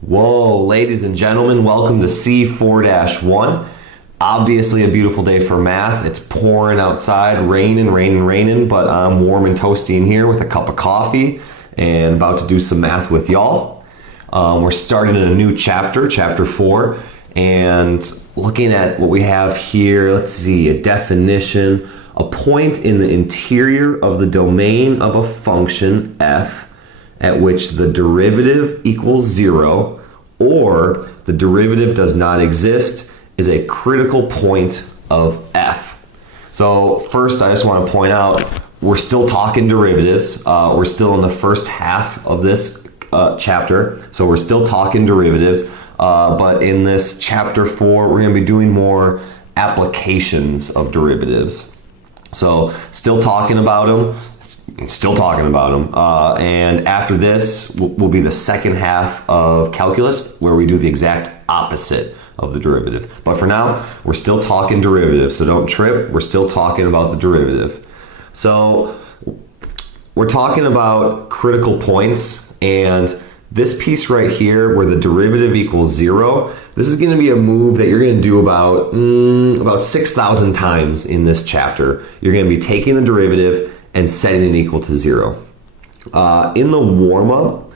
Whoa, ladies and gentlemen, welcome to C4-1. Obviously a beautiful day for math. It's pouring outside, raining, but I'm warm and toasty in here with a cup of coffee and about to do some math with y'all. We're starting in a new chapter, chapter 4, and looking at what we have here, let's see, a definition, a point in the interior of the domain of a function f at which the derivative equals 0 or the derivative does not exist is a critical point of f. So first I just want to point out we're still talking derivatives. We're still in the first half of this chapter, so we're still talking derivatives, but in this chapter 4 we're going to be doing more applications of derivatives. So still talking about them, and after this will be the second half of calculus where we do the exact opposite of the derivative. But for now, we're still talking derivatives, so don't trip, we're still talking about the derivative. So we're talking about critical points, and this piece right here where the derivative equals 0, this is going to be a move that you're going to do about 6,000 times in this chapter. You're going to be taking the derivative and setting it equal to 0. In the warm-up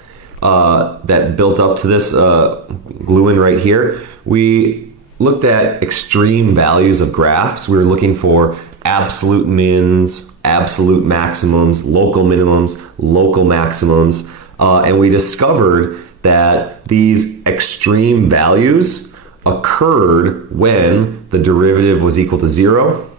that built up to this glue-in right here, we looked at extreme values of graphs. We were looking for absolute mins, absolute maximums, local minimums, local maximums, and we discovered that these extreme values occurred when the derivative was equal to 0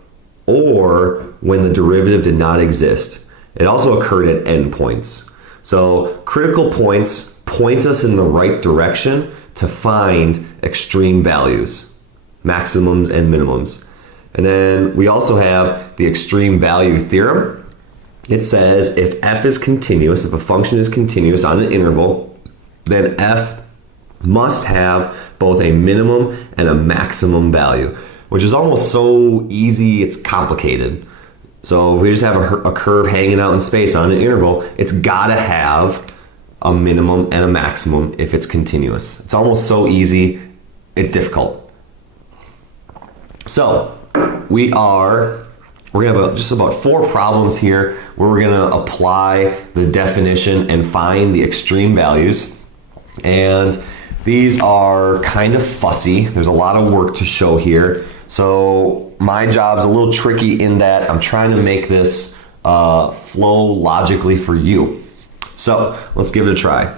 or when the derivative did not exist. It also occurred at endpoints. So critical points point us in the right direction to find extreme values, maximums and minimums. And then we also have the extreme value theorem. It says if f is continuous, if a function is continuous on an interval, then f must have both a minimum and a maximum value, which is almost so easy it's complicated. So if we just have a curve hanging out in space on an interval, it's got to have a minimum and a maximum if it's continuous. It's almost so easy, it's difficult. So we're going to have just about 4 problems here where we're going to apply the definition and find the extreme values. And these are kind of fussy. There's a lot of work to show here. So my job's a little tricky in that I'm trying to make this flow logically for you. So let's give it a try.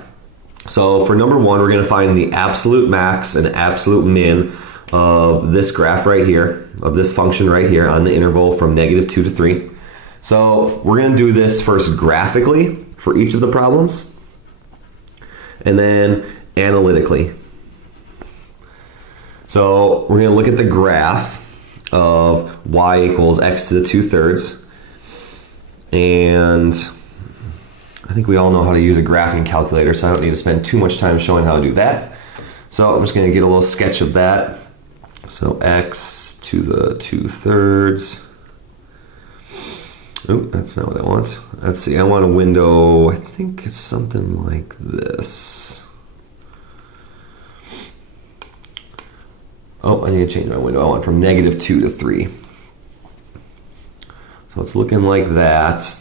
So for number 1, we're going to find the absolute max and absolute min of this graph right here, of this function right here on the interval from -2 to 3. So we're going to do this first graphically for each of the problems, and then analytically. So we're going to look at the graph of y equals x to the 2/3, and I think we all know how to use a graphing calculator, so I don't need to spend too much time showing how to do that. So I'm just going to get a little sketch of that. So x to the 2/3. Oh, that's not what I want. Let's see, I want a window, I think it's something like this. Oh, I need to change my window. I want from -2 to 3. So it's looking like that.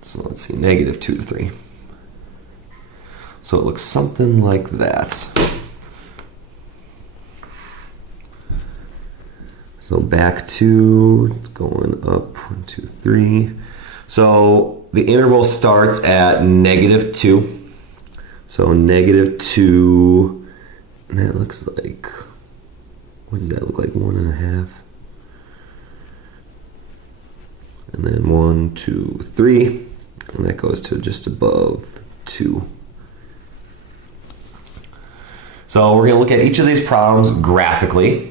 So let's see, -2 to 3. So it looks something like that. So back to going up 1, 2, 3. So the interval starts at -2. So -2, and that looks like, what does that look like? 1.5. And then 1, 2, 3, and that goes to just above 2. So we're going to look at each of these problems graphically.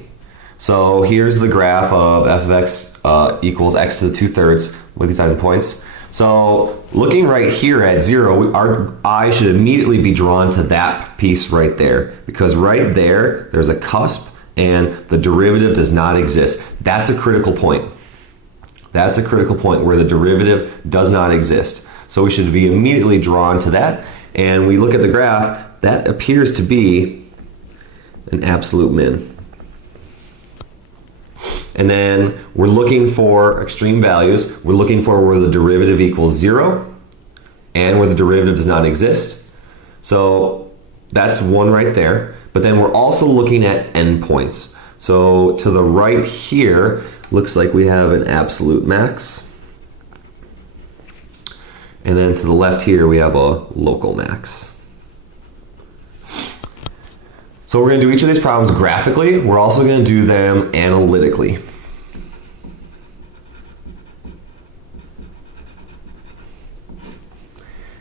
So here's the graph of f of x equals x to the 2/3 with these endpoints. So looking right here at 0, our eye should immediately be drawn to that piece right there, because right there, there's a cusp and the derivative does not exist. That's a critical point. That's a critical point where the derivative does not exist. So we should be immediately drawn to that. and we look at the graph, that appears to be an absolute min. And then we're looking for extreme values. We're looking for where the derivative equals 0 and where the derivative does not exist. So that's one right there. But then we're also looking at endpoints. So to the right here, looks like we have an absolute max. And then to the left here, we have a local max. So we're going to do each of these problems graphically. We're also going to do them analytically.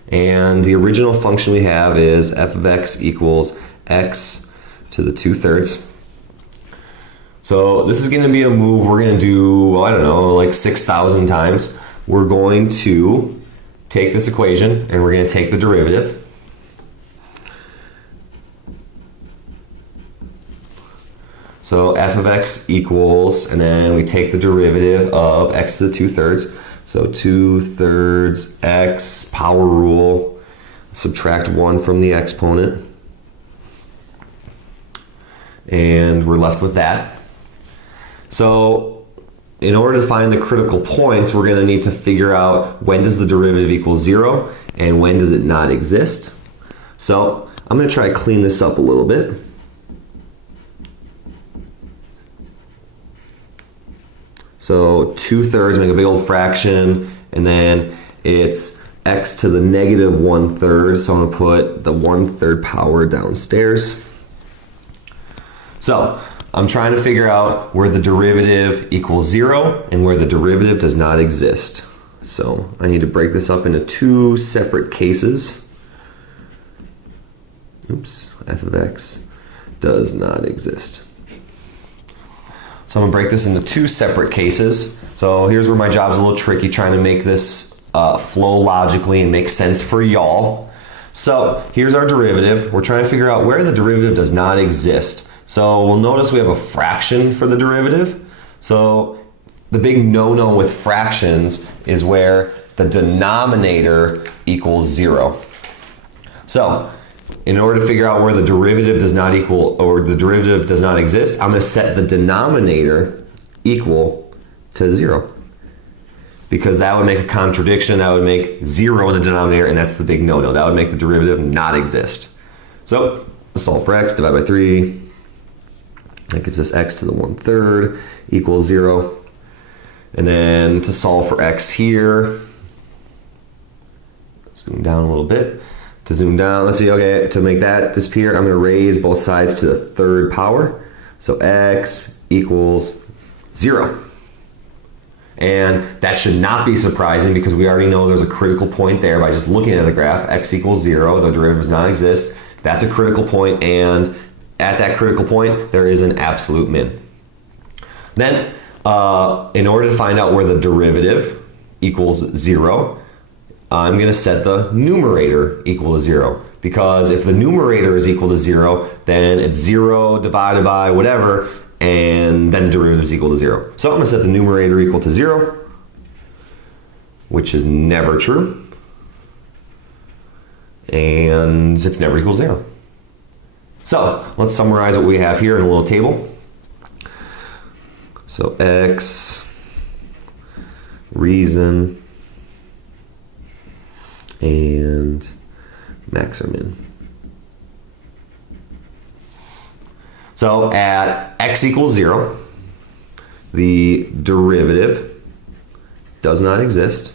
And the original function we have is f of x equals x to the 2/3. So this is going to be a move we're going to do, I don't know, like 6,000 times. We're going to take this equation and we're going to take the derivative. So f of x equals, and then we take the derivative of x to the 2/3. So 2/3 x, power rule, subtract 1 from the exponent. And we're left with that. So in order to find the critical points, we're going to need to figure out when does the derivative equal 0 and when does it not exist. So I'm going to try to clean this up a little bit. So 2/3, make a big old fraction, and then it's x to the negative 1/3. So I'm going to put the 1/3 power downstairs. So I'm trying to figure out where the derivative equals 0 and where the derivative does not exist. So I need to break this up into two separate cases. Oops, f of x does not exist. So I'm going to break this into two separate cases. So here's where my job's a little tricky, trying to make this flow logically and make sense for y'all. So here's our derivative. We're trying to figure out where the derivative does not exist. So we'll notice we have a fraction for the derivative. So the big no-no with fractions is where the denominator equals 0. So in order to figure out where the derivative does not equal, or the derivative does not exist, I'm going to set the denominator equal to 0. Because that would make a contradiction. That would make 0 in the denominator, and that's the big no-no. That would make the derivative not exist. So solve for x, divide by 3. That gives us x to the 1/3 equals 0. And then to solve for x here, zoom down a little bit. To zoom down, let's see, okay, to make that disappear, I'm going to raise both sides to the 3rd power. So x equals 0. And that should not be surprising because we already know there's a critical point there by just looking at the graph. X equals 0, the derivative does not exist. That's a critical point, and at that critical point, there is an absolute min. Then, in order to find out where the derivative equals 0, I'm going to set the numerator equal to 0. Because if the numerator is equal to 0, then it's 0 divided by whatever, and then the derivative is equal to 0. So I'm going to set the numerator equal to 0, which is never true. And it's never equal to 0. So let's summarize what we have here in a little table. So x, reason, and max or min. So at x equals 0, the derivative does not exist.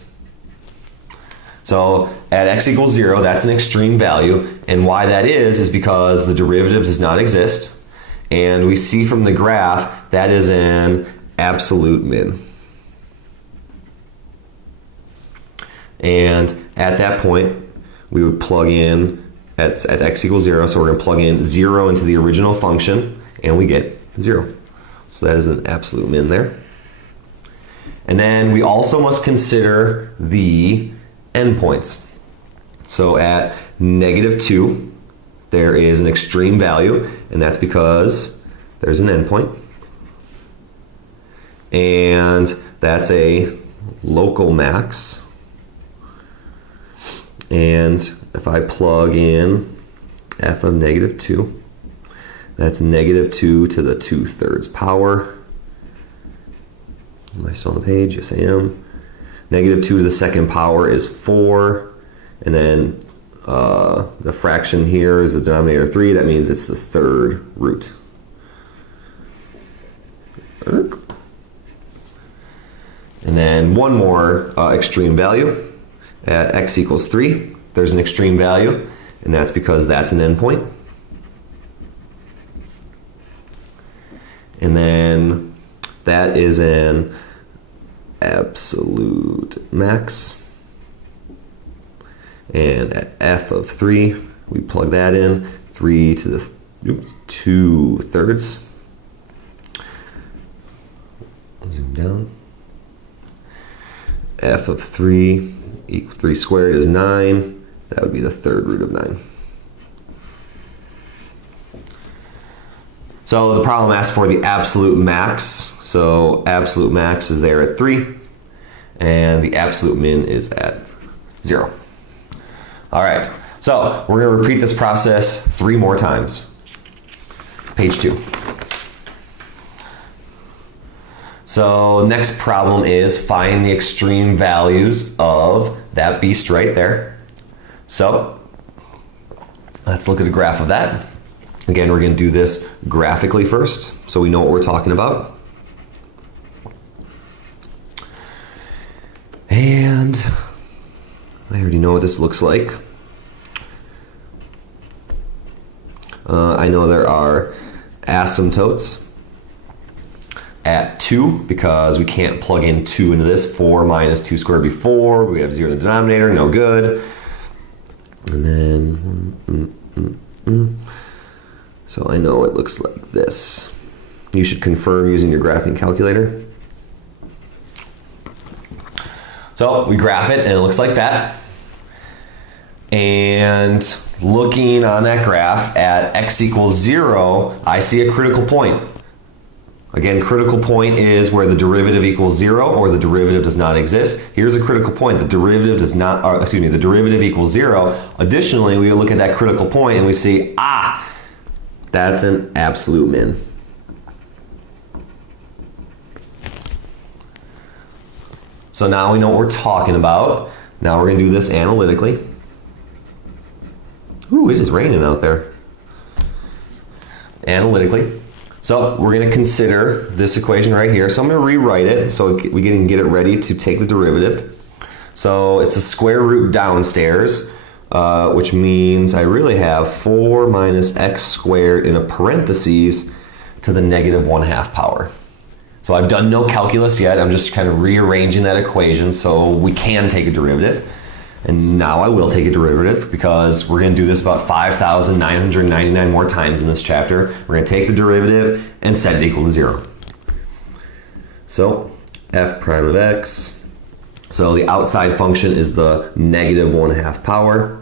So at x equals 0, that's an extreme value, and why that is because the derivative does not exist, and we see from the graph that is an absolute min. And at that point, we would plug in at x equals 0, so we're going to plug in 0 into the original function, and we get 0. So that is an absolute min there. And then we also must consider the endpoints. So at -2, there is an extreme value, and that's because there's an endpoint. And that's a local max. And if I plug in f of negative 2, that's negative 2 to the 2/3 power. Am I still on the page? Yes, I am. Negative 2 to the second power is 4, and then the fraction here is the denominator 3. That means it's the third root. And then one more extreme value at x equals 3. There's an extreme value, and that's because that's an endpoint. And then that is an absolute max. And at f of 3, we plug that in, 3 to the 2/3. Zoom down. F of 3 equals 3 squared is 9. That would be the third root of 9. So the problem asks for the absolute max. So absolute max is there at 3, and the absolute min is at 0. All right, so we're going to repeat this process 3 more times. Page 2. So next problem is find the extreme values of that beast right there. So let's look at a graph of that. Again, we're going to do this graphically first, so we know what we're talking about. And I already know what this looks like. I know there are asymptotes at 2 because we can't plug in 2 into this. 4 minus 2 squared would be 4. We have 0 in the denominator, no good. And then, so I know it looks like this. You should confirm using your graphing calculator. So we graph it and it looks like that. And looking on that graph at x equals 0, I see a critical point. Again, critical point is where the derivative equals 0 or the derivative does not exist. Here's a critical point. The derivative does not, the derivative equals 0. Additionally, we look at that critical point and we see, that's an absolute min. So now we know what we're talking about. Now we're going to do this analytically. Ooh, it is raining out there. Analytically. So we're going to consider this equation right here. So I'm going to rewrite it so we can get it ready to take the derivative. So it's a square root downstairs, which means I really have 4 minus x squared in a parentheses to the negative 1/2 power. So I've done no calculus yet. I'm just kind of rearranging that equation so we can take a derivative. And now I will take a derivative because we're going to do this about 5,999 more times in this chapter. We're going to take the derivative and set it equal to 0. So f prime of x. So the outside function is the negative 1/2 power.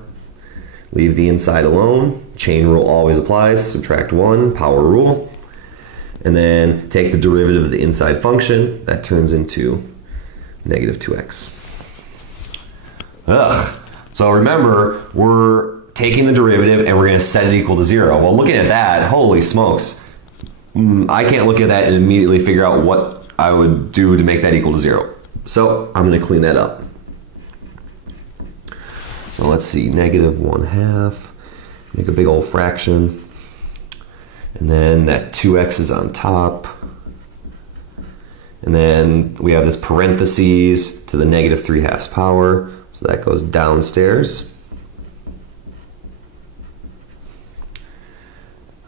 Leave the inside alone. Chain rule always applies. Subtract 1, power rule. And then take the derivative of the inside function. That turns into negative 2x. So remember, we're taking the derivative and we're going to set it equal to 0. Well, looking at that, holy smokes. I can't look at that and immediately figure out what I would do to make that equal to 0. So I'm going to clean that up. So let's see, negative 1/2. Make a big old fraction. And then that 2x is on top. And then we have this parentheses to the negative 3/2 power. So that goes downstairs.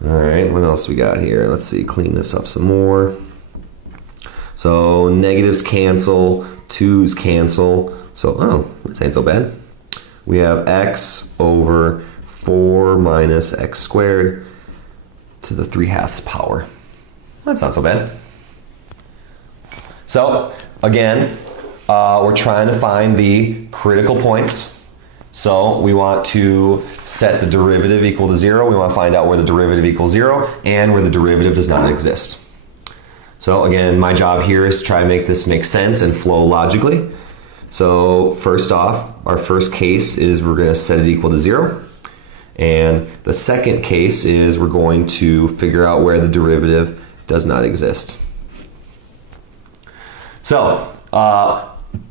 All right, what else we got here? Let's see, clean this up some more. So negatives cancel, 2's cancel. So, this ain't so bad. We have x over 4 minus x squared to the 3/2 power. That's not so bad. So, again, we're trying to find the critical points. So we want to set the derivative equal to 0. We want to find out where the derivative equals 0 and where the derivative does not exist. So again, my job here is to try and make this make sense and flow logically. So first off, our first case is we're going to set it equal to 0. And the second case is we're going to figure out where the derivative does not exist. So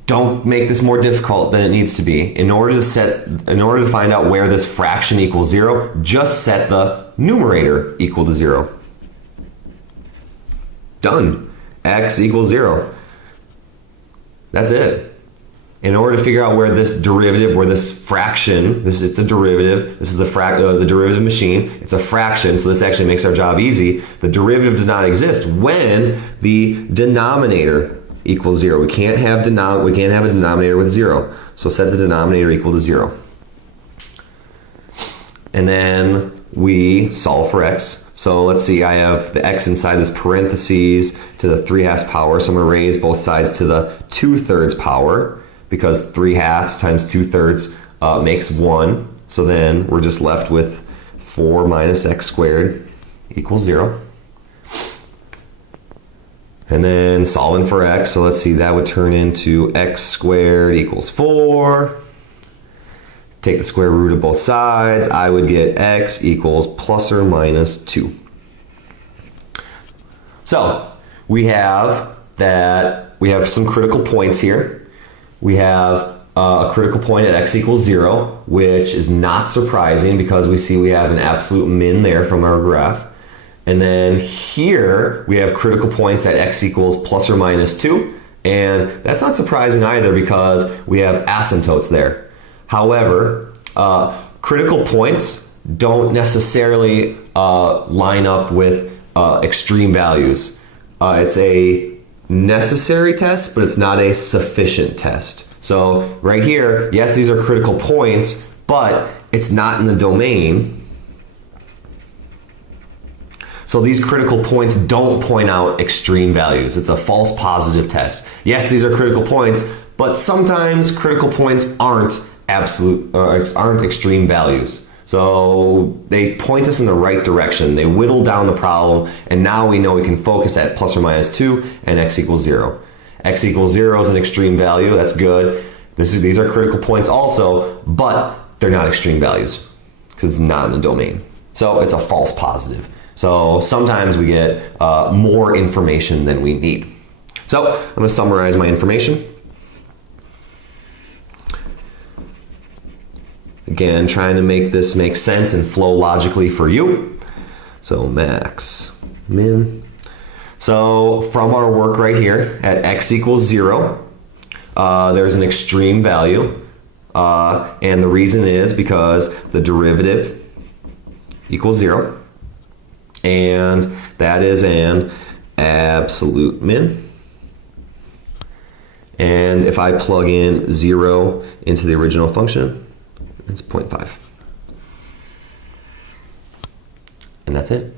don't make this more difficult than it needs to be. In order to find out where this fraction equals 0, just set the numerator equal to 0. Done. X equals 0. That's it. In order to figure out where this derivative, where this fraction, it's a derivative, this is the derivative machine, it's a fraction, so this actually makes our job easy. The derivative does not exist when the denominator equals 0. We can't have a denominator with 0. So set the denominator equal to 0. And then we solve for x. So let's see, I have the x inside this parentheses to the 3/2 power. So I'm going to raise both sides to the 2/3 power, because 3/2 times 2/3 makes 1. So then we're just left with 4 minus x squared equals 0. And then solving for x, so let's see, that would turn into x squared equals 4. Take the square root of both sides, I would get x equals plus or minus 2. So we have some critical points here. We have a critical point at x equals 0, which is not surprising because we see we have an absolute min there from our graph. And then here we have critical points at x equals plus or minus 2. And that's not surprising either because we have asymptotes there. However, critical points don't necessarily line up with extreme values. It's a necessary test, but it's not a sufficient test. So right here, yes, these are critical points, but it's not in the domain. So these critical points don't point out extreme values. It's a false positive test. Yes, these are critical points, but sometimes critical points aren't aren't extreme values. So they point us in the right direction. They whittle down the problem, and now we know we can focus at plus or minus 2 and x equals 0. X equals 0 is an extreme value. That's good. These are critical points also, but they're not extreme values because it's not in the domain. So it's a false positive. So sometimes we get more information than we need. So I'm going to summarize my information. Again, trying to make this make sense and flow logically for you. So max, min. So from our work right here at x equals 0, there's an extreme value. And the reason is because the derivative equals 0. And that is an absolute min. And if I plug in 0 into the original function, it's 0.5. And that's it.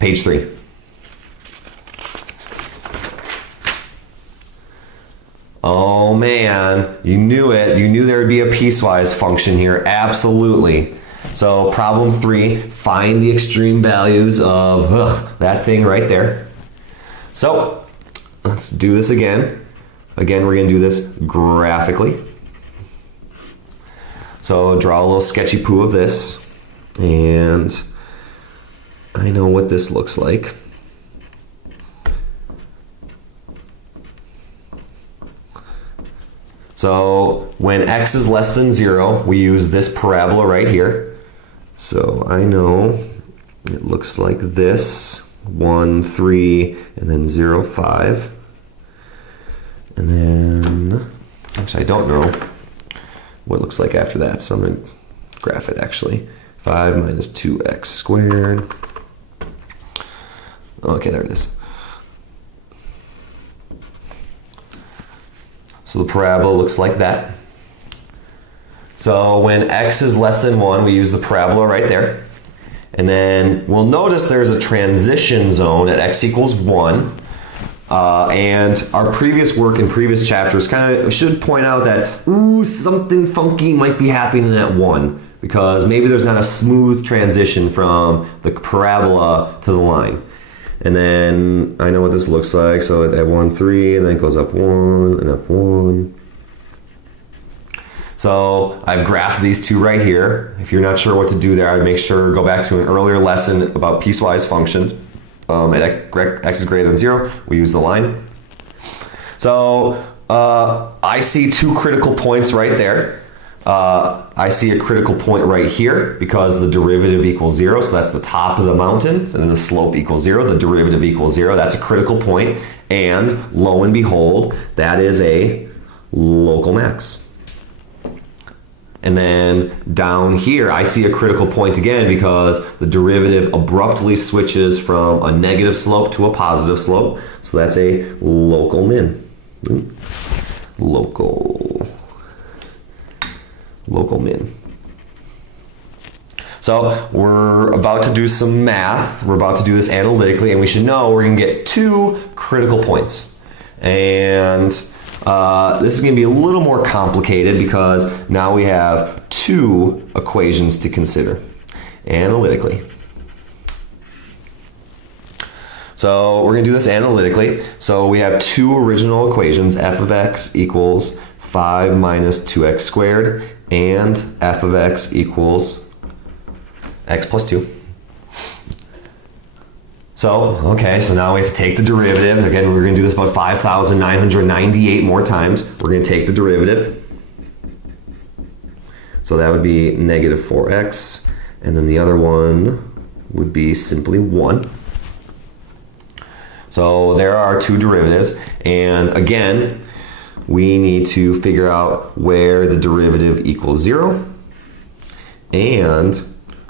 Page 3. Oh man, you knew it. You knew there would be a piecewise function here. Absolutely. So problem 3, find the extreme values of that thing right there. So let's do this again. Again, we're going to do this graphically. So draw a little sketchy poo of this. And I know what this looks like. So when x is less than 0, we use this parabola right here. So I know it looks like this, 1, 3, and then 0, 5. And then, actually I don't know what it looks like after that, so I'm going to graph it actually. 5 minus 2x squared. Okay, there it is. So the parabola looks like that. So when x is less than 1, we use the parabola right there. And then we'll notice there's a transition zone at x equals 1. And our previous work in previous chapters kind of should point out that, something funky might be happening at 1. Because maybe there's not a smooth transition from the parabola to the line. And then I know what this looks like. So at 1, 3, and then it goes up 1 and up 1. So I've graphed these two right here. If you're not sure what to do there, I'd make sure go back to an earlier lesson about piecewise functions. At x is greater than 0, we use the line. So I see two critical points right there. I see a critical point right here because the derivative equals 0, so that's the top of the mountain, and then the slope equals 0, the derivative equals 0. That's a critical point, and lo and behold, that is a local max. And then down here, I see a critical point again because the derivative abruptly switches from a negative slope to a positive slope. So that's a local min. Local min. So we're about to do some math. We're about to do this analytically, and we should know we're going to get two critical points. And this is going to be a little more complicated because now we have two equations to consider analytically. So we're going to do this analytically. So we have two original equations, f of x equals 5 minus 2x squared, and f of x equals x plus 2. So, okay, so now we have to take the derivative. Again, we're going to do this about 5,998 more times. We're going to take the derivative. So that would be negative 4x, and then the other one would be simply 1. So there are two derivatives, and again, we need to figure out where the derivative equals 0 and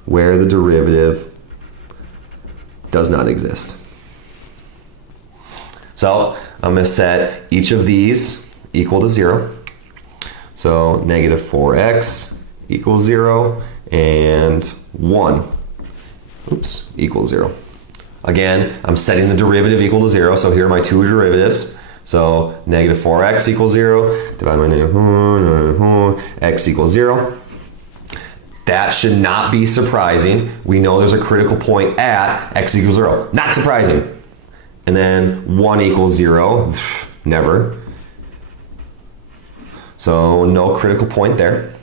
where the derivative does not exist. So I'm going to set each of these equal to 0. So negative 4x equals 0 and 1 equals 0. Again, I'm setting the derivative equal to 0, so here are my two derivatives. So negative 4x equals 0, divided by negative x equals 0. That should not be surprising. We know there's a critical point at x equals 0. Not surprising. And then 1 equals 0. Never. So no critical point there.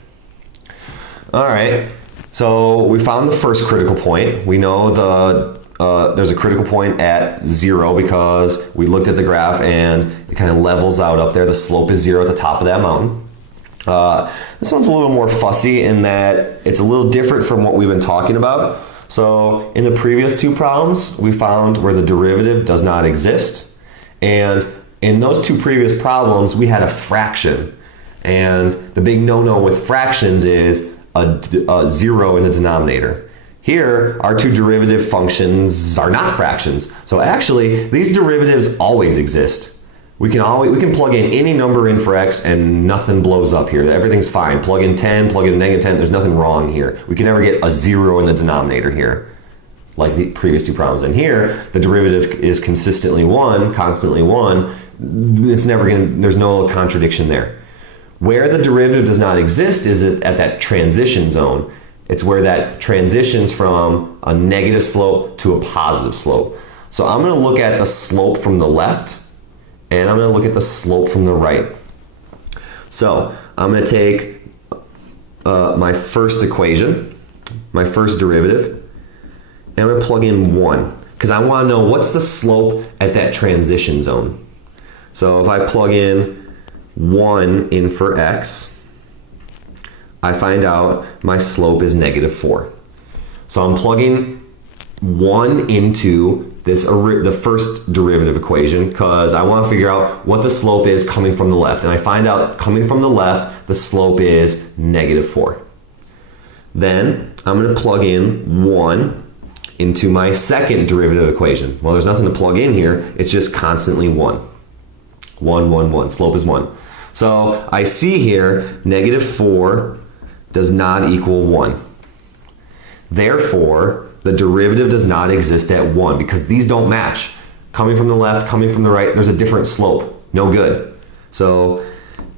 All right. So we found the first critical point. We know there's a critical point at 0 because we looked at the graph and it kind of levels out up there. The slope is 0 at the top of that mountain. This one's a little more fussy in that it's a little different from what we've been talking about. So in the previous two problems, we found where the derivative does not exist. And in those two previous problems, we had a fraction. And the big no-no with fractions is a 0 in the denominator. Here, our two derivative functions are not fractions. So actually, these derivatives always exist. We can plug in any number in for x and nothing blows up here. Everything's fine. Plug in 10, plug in negative 10, there's nothing wrong here. We can never get a 0 in the denominator here, like the previous two problems. And here, the derivative is consistently 1, constantly 1. There's no contradiction there. Where the derivative does not exist is at that transition zone. It's where that transitions from a negative slope to a positive slope. So I'm going to look at the slope from the left, and I'm going to look at the slope from the right. So I'm going to take my first equation, my first derivative, and I'm going to plug in 1, because I want to know what's the slope at that transition zone. So if I plug in 1 in for x, I find out my slope is negative 4. So I'm plugging 1 into the first derivative equation because I want to figure out what the slope is coming from the left. And I find out coming from the left, the slope is negative 4. Then I'm going to plug in 1 into my second derivative equation. Well, there's nothing to plug in here. It's just constantly 1. 1, 1, 1. Slope is 1. So I see here negative 4 does not equal 1. Therefore, the derivative does not exist at 1 because these don't match. Coming from the left, coming from the right, there's a different slope. No good. So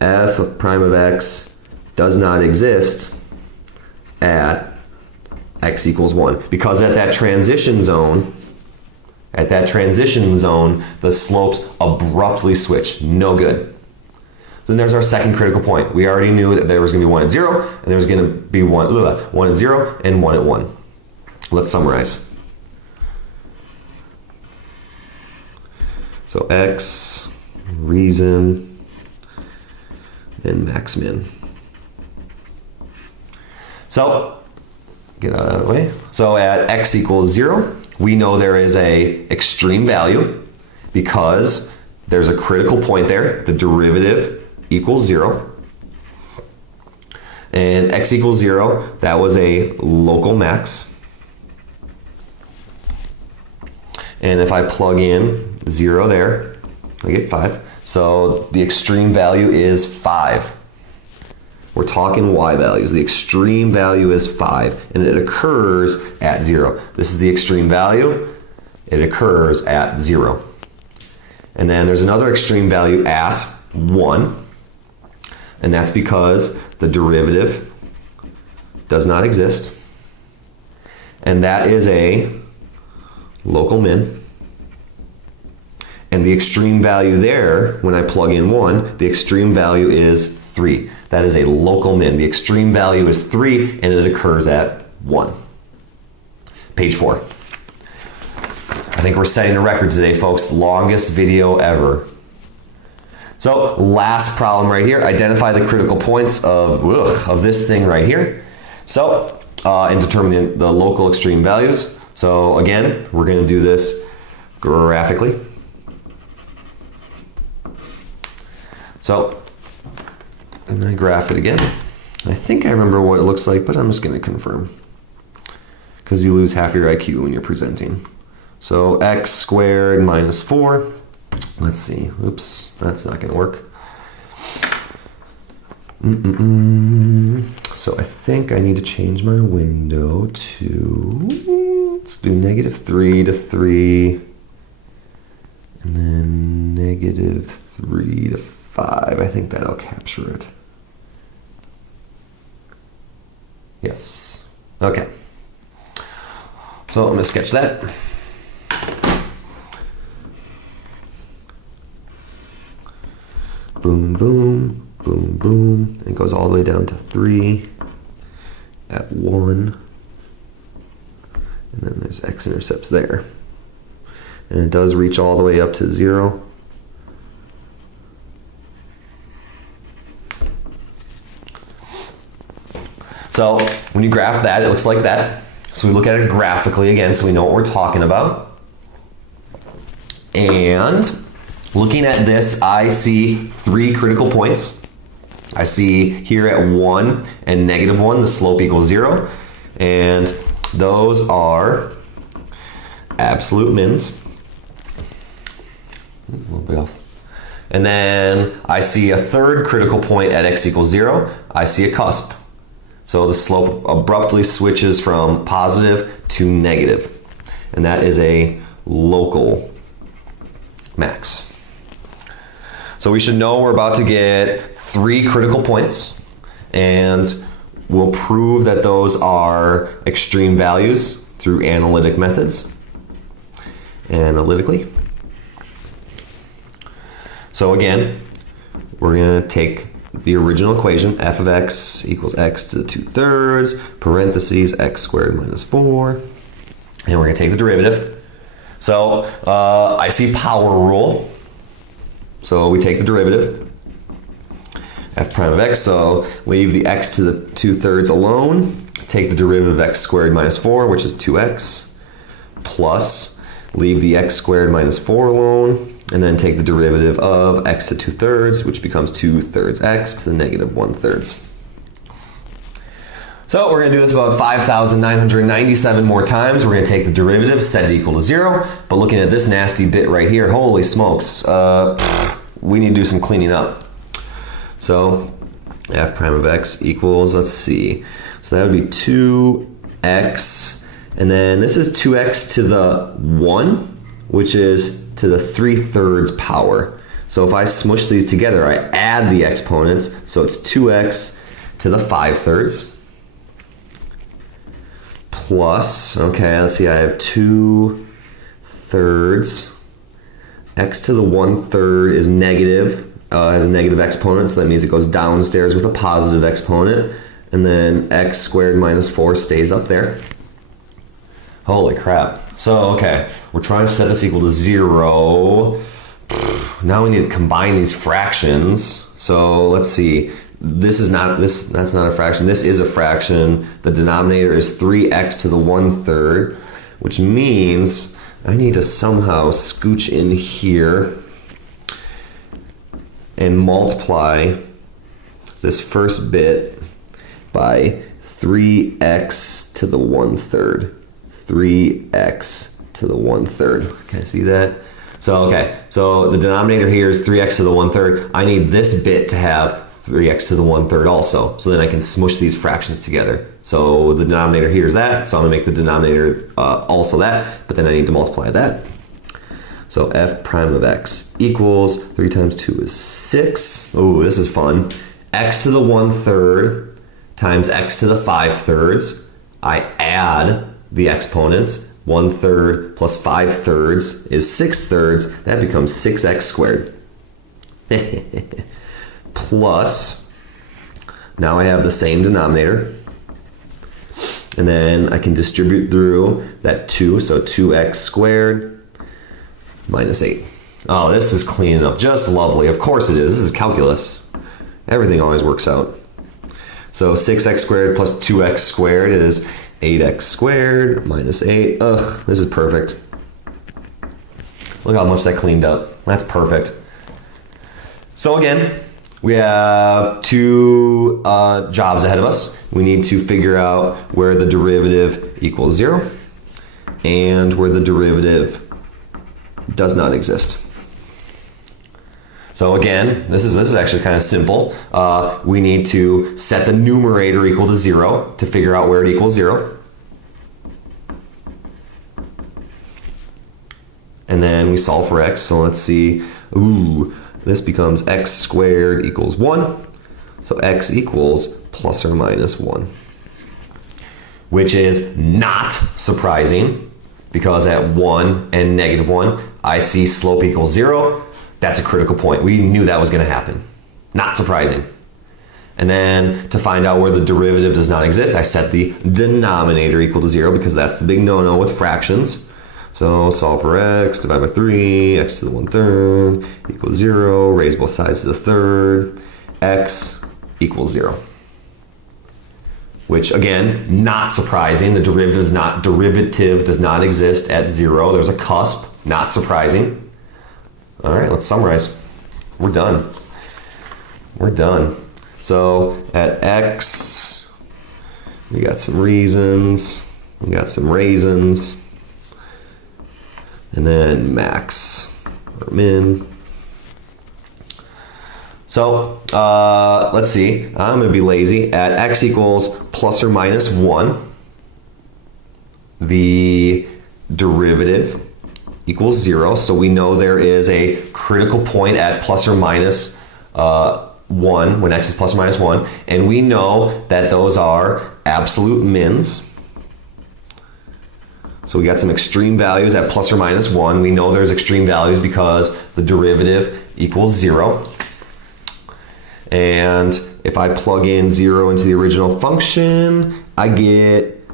f of prime of x does not exist at x equals 1 because at that transition zone, the slopes abruptly switch. No good. then there's our second critical point. We already knew that there was going to be 1 at 0, and there was going to be 1 at 0 and 1 at 1. Let's summarize. So x, reason, and max min. So, get out of the way. So at x equals 0, we know there is a extreme value because there's a critical point there. The derivative equals 0. And x equals 0, that was a local max. And if I plug in 0 there, I get 5. So the extreme value is 5. We're talking y values. The extreme value is 5, and it occurs at 0. This is the extreme value. It occurs at 0. And then there's another extreme value at 1, and that's because the derivative does not exist. And that is a local min. And the extreme value there, when I plug in 1, the extreme value is 3. That is a local min. The extreme value is 3, and it occurs at 1. Page 4. I think we're setting a record today, folks. Longest video ever. So, last problem right here. Identify the critical points of this thing right here. So, and determine the local extreme values. So, again, we're going to do this graphically. So, and I graph it again. I think I remember what it looks like, but I'm just going to confirm. Because you lose half your IQ when you're presenting. So x squared minus 4. Let's see. Oops, that's not going to work. So I think I need to change my window to, let's do -3 to 3. And then -3 to 5. I think that'll capture it. Yes. Okay. So I'm going to sketch that. Boom, boom, boom, boom. And it goes all the way down to 3 at 1. And then there's x-intercepts there. And it does reach all the way up to 0. So when you graph that, it looks like that. So we look at it graphically again so we know what we're talking about. And looking at this, I see 3 critical points. I see here at 1 and -1, the slope equals 0. And those are absolute mins. A little bit off. And then I see a third critical point at x equals 0. I see a cusp. So the slope abruptly switches from positive to negative. And that is a local max. So we should know we're about to get 3 critical points, and we'll prove that those are extreme values through analytic methods. Analytically. So again, we're going to take the original equation, f of x equals x to the 2/3, parentheses, x squared minus 4, and we're going to take the derivative. So I see power rule, so we take the derivative, f prime of x, so leave the x to the 2/3 alone, take the derivative of x squared minus 4, which is 2x, plus leave the x squared minus 4 alone, and then take the derivative of x to 2/3, which becomes 2/3 x to the -1/3. So we're going to do this about 5,997 more times. We're going to take the derivative, set it equal to 0. But looking at this nasty bit right here, holy smokes, we need to do some cleaning up. So f prime of x equals, let's see, so that would be 2x, and then this is 2x to the 1, which is to the 3/3 power. So if I smush these together, I add the exponents, so it's 2x to the 5/3 plus, okay, let's see, I have 2/3, x to the 1/3 is negative has a negative exponent, so that means it goes downstairs with a positive exponent. And then x squared minus 4 stays up there. Holy crap. So, okay, we're trying to set this equal to 0. Now we need to combine these fractions. So let's see. That's not a fraction. This is a fraction. The denominator is 3x to the 1/3, which means I need to somehow scooch in here and multiply this first bit by 3x to the 1/3. 3x to the 1/3. Can I see that? So, okay, so the denominator here is 3x to the 1/3. I need this bit to have 3x to the 1/3 also. So then I can smush these fractions together. So the denominator here is that, so I'm gonna make the denominator also that, but then I need to multiply that. So f prime of x equals 3 times 2 is 6. Oh, this is fun. X to the 1/3 times x to the 5/3. I add the exponents. 1/3 plus 5/3 is 6/3. That becomes 6x squared. Plus, now I have the same denominator. And then I can distribute through that 2, so 2x squared minus 8. Oh, this is cleaning up just lovely. Of course it is. This is calculus. Everything always works out. So 6x squared plus 2x squared is 8x squared minus 8. Ugh, this is perfect. Look how much that cleaned up. That's perfect. So again, we have 2 jobs ahead of us. We need to figure out where the derivative equals 0 and where the derivative does not exist. So again, this is actually kind of simple. We need to set the numerator equal to 0 to figure out where it equals 0. And then we solve for x. So let's see. Ooh, this becomes x squared equals 1. So x equals plus or minus 1. Which is not surprising, because at 1 and negative 1, I see slope equals 0. That's a critical point. We knew that was going to happen. Not surprising. And then to find out where the derivative does not exist, I set the denominator equal to 0, because that's the big no-no with fractions. So solve for x, divide by 3, x to the 1/3 equals 0, raise both sides to the 3rd, x equals 0. Which again, not surprising, the derivative does not exist at 0. There's a cusp, not surprising. All right, let's summarize. We're done. We're done. So at x, we got some reasons, we got some raisins, and then max or min. So let's see, I'm gonna be lazy. At x equals plus or minus 1, the derivative equals 0. So we know there is a critical point at plus or minus 1, when x is plus or minus 1. And we know that those are absolute mins. So we got some extreme values at plus or minus 1. We know there's extreme values because the derivative equals 0. And if I plug in 0 into the original function, I get,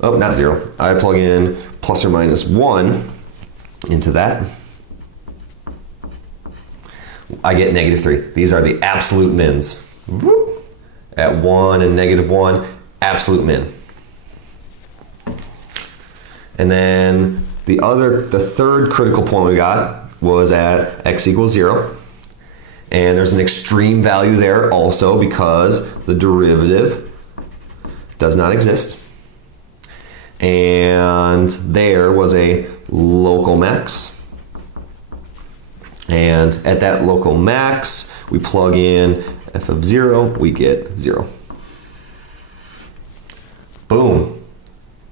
oh, not 0. I plug in plus or minus 1 into that. I get negative 3. These are the absolute mins. Whoop. At 1 and negative 1, absolute min. And then the third critical point we got was at x equals 0. And there's an extreme value there also because the derivative does not exist. And there was a local max. And at that local max, we plug in f of 0, we get 0. Boom.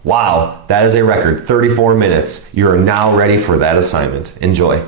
Wow, that is a record. 34 minutes. You are now ready for that assignment. Enjoy.